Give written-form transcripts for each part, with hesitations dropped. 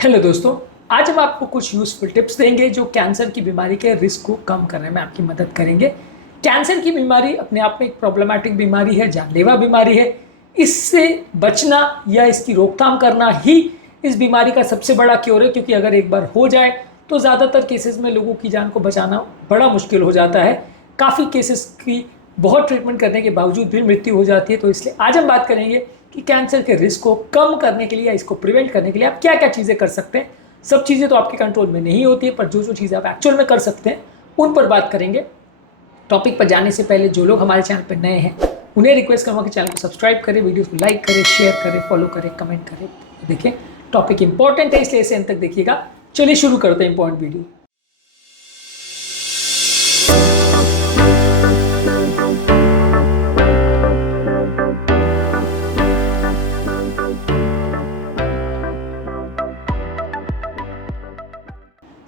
Hello दोस्तों, आज हम आपको कुछ यूज़फुल टिप्स देंगे जो कैंसर की बीमारी के रिस्क को कम करने में आपकी मदद करेंगे। कैंसर की बीमारी अपने आप में एक प्रॉब्लमैटिक बीमारी है, जानलेवा बीमारी है। इससे बचना या इसकी रोकथाम करना ही इस बीमारी का सबसे बड़ा क्योर है, क्योंकि अगर एक बार हो जाए तो ज़्यादातर केसेस में लोगों की जान को बचाना बड़ा मुश्किल हो जाता है। काफ़ी केसेस की बहुत ट्रीटमेंट करने के बावजूद भी मृत्यु हो जाती है। तो इसलिए आज हम बात करेंगे कि कैंसर के रिस्क को कम करने के लिए या इसको प्रिवेंट करने के लिए आप क्या क्या चीज़ें कर सकते हैं। सब चीज़ें तो आपके कंट्रोल में नहीं होती है, पर जो जो चीज़ें आप एक्चुअल में कर सकते हैं उन पर बात करेंगे। टॉपिक पर जाने से पहले जो लोग हमारे चैनल पर नए हैं उन्हें रिक्वेस्ट करूँगा कि चैनल को सब्सक्राइब करें, वीडियोस को लाइक करें, शेयर करें, फॉलो करें, कमेंट करें। देखिए, टॉपिक इंपॉर्टेंट है, इसलिए इसे अंत तक देखिएगा। चलिए शुरू करते हैं इंपॉर्टेंट वीडियो।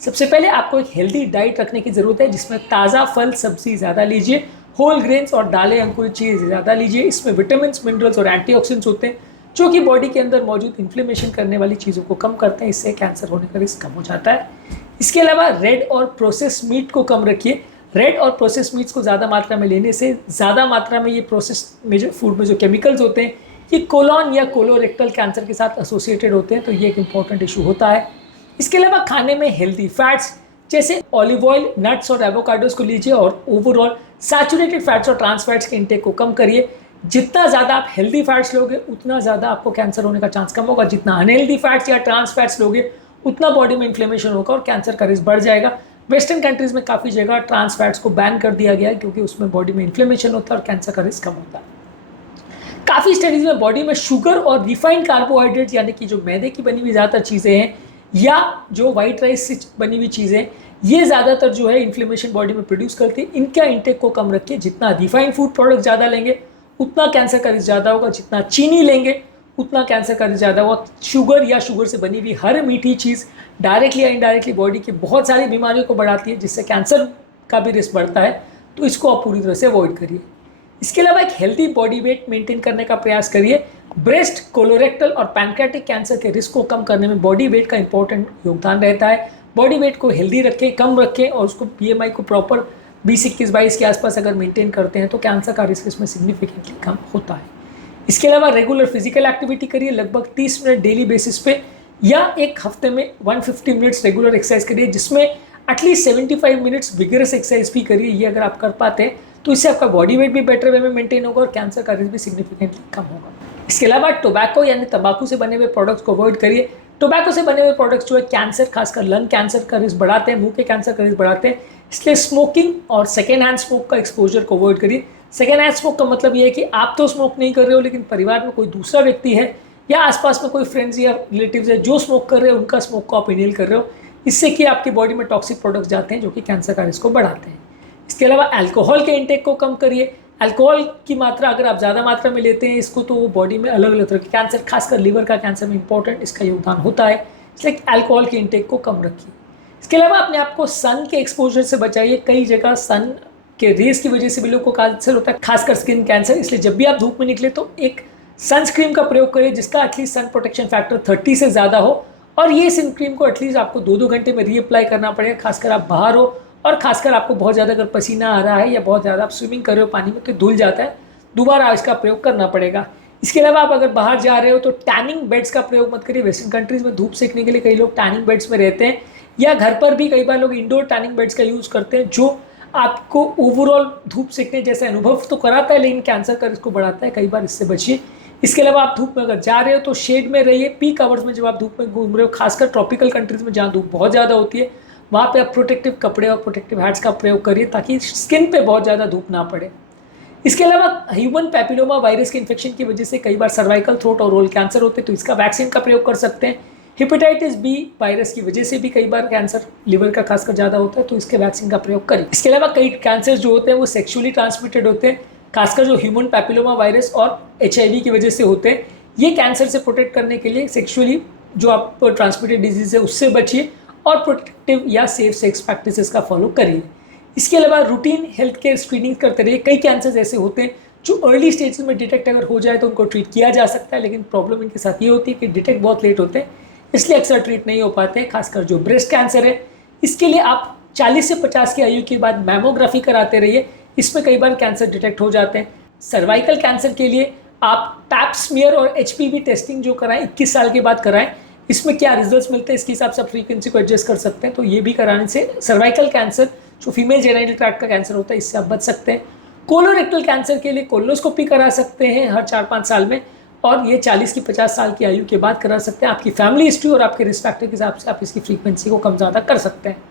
सबसे पहले आपको एक हेल्दी डाइट रखने की ज़रूरत है, जिसमें ताज़ा फल सब्जी ज़्यादा लीजिए, होल ग्रेन्स और दालें अंकुरित चीज़ ज़्यादा लीजिए। इसमें विटामिन, मिनरल्स और एंटीऑक्सीडेंट्स होते हैं जो कि बॉडी के अंदर मौजूद इन्फ्लेमेशन करने वाली चीज़ों को कम करते हैं। इससे कैंसर होने का रिस्क कम हो जाता है। इसके अलावा रेड और प्रोसेस मीट को कम रखिए। रेड और प्रोसेस मीट्स को ज़्यादा मात्रा में लेने से ज़्यादा मात्रा में ये प्रोसेस में जो फूड में जो केमिकल्स होते हैं ये कोलॉन या कोलोरेक्टल कैंसर के साथ एसोसिएटेड होते हैं, तो ये एक इंपॉर्टेंट इशू होता है। इसके अलावा खाने में हेल्दी फैट्स जैसे ऑलिव ऑयल, नट्स और एवोकाडोस को लीजिए और ओवरऑल सैचुरेटेड फैट्स और ट्रांस फैट्स के इंटेक को कम करिए। जितना ज़्यादा आप हेल्दी फैट्स लोगे उतना ज़्यादा आपको कैंसर होने का चांस कम होगा। जितना अनहेल्दी फैट्स या ट्रांस फैट्स लोगे उतना बॉडी में इन्फ्लेमेशन होगा और कैंसर का रिस्क बढ़ जाएगा। वेस्टर्न कंट्रीज़ में काफ़ी जगह ट्रांस फैट्स को बैन कर दिया गया है, क्योंकि उसमें बॉडी में इन्फ्लेमेशन होता है और कैंसर का रिस्क कम होता है। काफ़ी स्टडीज़ में बॉडी में शुगर और रिफाइंड कार्बोहाइड्रेट यानी कि जो मैदे की बनी हुई ज़्यादातर चीज़ें हैं या जो वाइट राइस से बनी हुई चीज़ें, ये ज़्यादातर जो है इन्फ्लेमेशन बॉडी में प्रोड्यूस करती है। इनका इंटेक को कम रखिए। जितना रिफाइंड फूड प्रोडक्ट ज़्यादा लेंगे उतना कैंसर का रिस्क ज़्यादा होगा। जितना चीनी लेंगे उतना कैंसर का रिस्क ज़्यादा होगा। शुगर या शुगर से बनी हुई हर मीठी चीज़ डायरेक्टली या इनडायरेक्टली बॉडी की बहुत सारी बीमारियों को बढ़ाती है, जिससे कैंसर का भी रिस्क बढ़ता है। तो इसको आप पूरी तरह से अवॉइड करिए। इसके अलावा एक हेल्दी बॉडी वेट मेंटेन करने का प्रयास करिए। ब्रेस्ट, कोलोरेक्टल और पैनक्रियाटिक कैंसर के रिस्क को कम करने में बॉडी वेट का इंपॉर्टेंट योगदान रहता है। बॉडी वेट को हेल्दी रखें, कम रखें और उसको बीएमआई को प्रॉपर 20-21-22 के आसपास अगर मेंटेन करते हैं तो कैंसर का रिस्क इसमें सिग्निफिकेंटली कम होता है। इसके अलावा रेगुलर फिजिकल एक्टिविटी करिए, लगभग 30 मिनट डेली बेसिस पे या एक हफ्ते में 150 मिनट्स रेगुलर एक्सरसाइज करिए, जिसमें एटलीस्ट 75 मिनट्स विगरस एक्सरसाइज भी करिए। ये अगर आप कर पाते हैं तो इससे आपका बॉडी वेट भी बेटर वे में मेंटेन होगा और कैंसर का रिस्क भी सिग्निफिकेंटली कम होगा। इसके अलावा टोबैको यानी तंबाकू से बने हुए प्रोडक्ट्स को अवॉइड करिए। टोबैको से बने हुए प्रोडक्ट्स जो है कैंसर, खासकर लंग कैंसर का रिस्क बढ़ाते हैं, मुंह के कैंसर का रिस्क बढ़ाते हैं। इसलिए स्मोकिंग और सेकेंड हैंड स्मोक का एक्सपोजर को अवॉइड करिए। सेकेंड हैंड स्मोक का मतलब ये है कि आप तो स्मोक नहीं कर रहे हो, लेकिन परिवार में कोई दूसरा व्यक्ति है या आसपास में कोई फ्रेंड्स या रिलेटिव्स है जो स्मोक कर रहे हैं, उनका स्मोक को आप इनहेल कर रहे हो। इससे कि आपकी बॉडी में टॉक्सिक प्रोडक्ट्स जाते हैं जो कि कैंसर का रिस्क को बढ़ाते हैं। इसके अलावा अल्कोहल के इंटेक को कम करिए। अल्कोहल की मात्रा अगर आप ज़्यादा मात्रा में लेते हैं इसको, तो वो बॉडी में अलग अलग तरह के कैंसर, खासकर लीवर का कैंसर में इंपॉर्टेंट इसका योगदान होता है। इसलिए अल्कोहल के इंटेक को कम रखिए। इसके अलावा अपने आप को सन के एक्सपोजर से बचाइए। कई जगह सन के रेस की वजह से भी लोगों को कैंसर होता है, खासकर स्किन कैंसर। इसलिए जब भी आप धूप में निकले तो एक सनस्क्रीन का प्रयोग करिए जिसका एटलीस्ट सन प्रोटेक्शन फैक्टर 30 से ज़्यादा हो, और ये सनस्क्रीन को एटलीस्ट आपको 2-2 घंटे में रीअप्लाई करना पड़ेगा, खासकर आप बाहर हो और खासकर आपको बहुत ज़्यादा अगर पसीना आ रहा है या बहुत ज़्यादा आप स्विमिंग कर रहे हो पानी में तो धुल जाता है, दोबारा इसका प्रयोग करना पड़ेगा। इसके अलावा आप अगर बाहर जा रहे हो तो टैनिंग बेड्स का प्रयोग मत करिए। वेस्टर्न कंट्रीज़ में धूप सेकने के लिए कई लोग टैनिंग बेड्स में रहते हैं, या घर पर भी कई बार लोग इंडोर टैनिंग बेड्स का यूज़ करते हैं, जो आपको ओवरऑल धूप सेकने जैसा अनुभव तो कराता है लेकिन कैंसर का रिस्क को बढ़ाता है। कई बार इससे बचिए। इसके अलावा आप धूप में अगर जा रहे हो तो शेड में रहिए। पीक आवर्स में जब आप धूप में घूम रहे हो, खासकर ट्रॉपिकल कंट्रीज़ में जहाँ धूप बहुत ज़्यादा होती है, वहाँ पे आप प्रोटेक्टिव कपड़े और प्रोटेक्टिव हैट्स का प्रयोग करिए ताकि स्किन पे बहुत ज़्यादा धूप ना पड़े। इसके अलावा ह्यूमन पैपिलोमा वायरस के इन्फेक्शन की वजह से कई बार सर्वाइकल थ्रोट और ओरल कैंसर होते हैं, तो इसका वैक्सीन का प्रयोग कर सकते हैं। हेपेटाइटिस बी वायरस की वजह से भी कई बार कैंसर लिवर का खासकर ज़्यादा होता है, तो इसके वैक्सीन का प्रयोग करिए। इसके अलावा कई कैंसर जो होते हैं वो सेक्सुअली ट्रांसमिटेड होते हैं, खासकर जो ह्यूमन पैपिलोमा वायरस और HIV की वजह से होते हैं। ये कैंसर से प्रोटेक्ट करने के लिए सेक्सुअली जो आप ट्रांसमिटेड डिजीज़ है उससे बचिए और प्रोटेक्टिव या सेफ सेक्स प्रैक्टिसेस का फॉलो करिए। इसके अलावा रूटीन हेल्थ केयर स्क्रीनिंग करते रहिए। कई कैंसर्स ऐसे होते हैं जो अर्ली स्टेजेस में डिटेक्ट अगर हो जाए तो उनको ट्रीट किया जा सकता है, लेकिन प्रॉब्लम इनके साथ ये होती है कि डिटेक्ट बहुत लेट होते हैं। इसलिए अक्सर ट्रीट नहीं हो पाते हैं। खासकर जो ब्रेस्ट कैंसर है, इसके लिए आप 40 से 50 की आयु के बाद मैमोग्राफी कराते रहिए, इसमें कई बार कैंसर डिटेक्ट हो जाते हैं। सर्वाइकल कैंसर के लिए आप पैप स्मीयर और HPV टेस्टिंग जो कराएं 21 साल के बाद कराएं। इसमें क्या रिजल्ट्स मिलते हैं इसके हिसाब से आप फ्रीक्वेंसी को एडजस्ट कर सकते हैं। तो ये भी कराने से सर्वाइकल कैंसर जो फीमेल जेनिटल ट्रैक्ट का कैंसर होता है इससे आप बच सकते हैं। कोलोरेक्टल कैंसर के लिए कोलोनोस्कोपी करा सकते हैं हर 4-5 साल में, और ये 40 की 50 साल की आयु के बाद करा सकते हैं। आपकी फैमिली हिस्ट्री और आपके रिस्क फैक्टर के हिसाब से आप इसकी फ्रीक्वेंसी को कम ज़्यादा कर सकते हैं।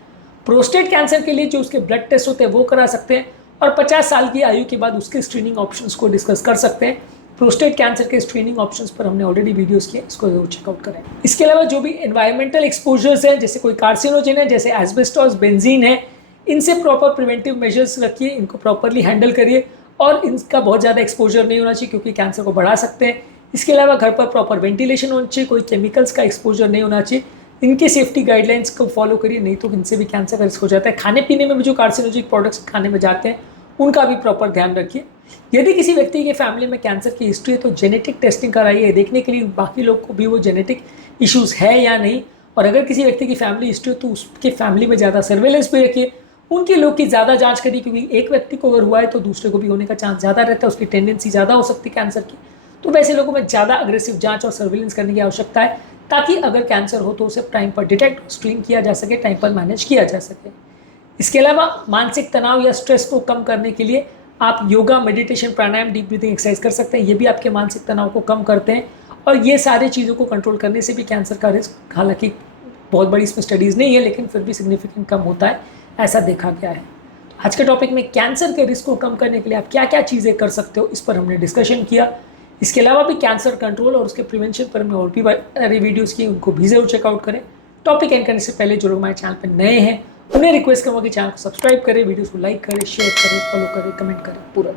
प्रोस्टेट कैंसर के लिए जो उसके ब्लड टेस्ट होते हैं वो करा सकते हैं, और 50 साल की आयु के बाद उसके स्क्रीनिंग ऑप्शंस को डिस्कस कर सकते हैं। प्रोस्टेट कैंसर के स्क्रीनिंग ऑप्शंस पर हमने ऑलरेडी वीडियोस किए, इसको जरूर चेकआउट करें। इसके अलावा जो भी एनवायरमेंटल एक्सपोजर्स हैं, जैसे कोई कार्सिनोजन है, जैसे एस्बेस्टोस, बेंजीन है, इनसे प्रॉपर प्रिवेंटिव मेजर्स रखिए, इनको प्रॉपरली हैंडल करिए, और इनका बहुत ज़्यादा एक्सपोजर नहीं होना चाहिए क्योंकि कैंसर को बढ़ा सकते हैं। इसके अलावा घर पर प्रॉपर वेंटिलेशन होना चाहिए, कोई केमिकल्स का एक्सपोजर नहीं होना चाहिए। इनके सेफ्टी गाइडलाइंस को फॉलो करिए, नहीं तो इनसे भी कैंसर का रिस्क हो जाता है। खाने पीने में भी जो कार्सिनोजेनिक प्रोडक्ट्स खाने में जाते हैं उनका भी प्रॉपर ध्यान रखिए। यदि किसी व्यक्ति के फैमिली में कैंसर की हिस्ट्री है तो जेनेटिक टेस्टिंग कराइए, देखने के लिए बाकी लोग को भी वो जेनेटिक इश्यूज है या नहीं। और अगर किसी व्यक्ति की फैमिली हिस्ट्री हो तो उसके फैमिली में ज़्यादा सर्वेलेंस भी रखिए, उनके लोग की ज़्यादा जांच करिए, क्योंकि एक व्यक्ति को अगर हुआ है तो दूसरे को भी होने का चांस ज़्यादा रहता है, उसकी टेंडेंसी ज़्यादा हो सकती है कैंसर की। तो वैसे लोगों में ज़्यादा अग्रेसिव जांच और सर्वेलेंस करने की आवश्यकता है, ताकि अगर कैंसर हो तो उसे टाइम पर डिटेक्ट स्क्रीन किया जा सके, टाइम पर मैनेज किया जा सके। इसके अलावा मानसिक तनाव या स्ट्रेस को कम करने के लिए आप योगा, मेडिटेशन, प्राणायाम, डीप ब्रीथिंग एक्सरसाइज कर सकते हैं। ये भी आपके मानसिक तनाव को कम करते हैं, और ये सारी चीज़ों को कंट्रोल करने से भी कैंसर का रिस्क, हालांकि बहुत बड़ी इसमें स्टडीज़ नहीं है, लेकिन फिर भी सिग्निफिकेंट कम होता है, ऐसा देखा गया है। आज के टॉपिक में कैंसर के रिस्क को कम करने के लिए आप क्या क्या चीज़ें कर सकते हो, इस पर हमने डिस्कशन किया। इसके अलावा भी कैंसर कंट्रोल और उसके प्रिवेंशन पर हमने और भी वीडियोज़ की, उनको भी जरूर चेकआउट करें। टॉपिक एंड करने से पहले जो लोग हमारे चैनल पर नए हैं उन्हें रिक्वेस्ट करूँगा कि चैनल को सब्सक्राइब करें, वीडियोज़ को लाइक करें, शेयर करें, फॉलो करें, कमेंट करें, पूरा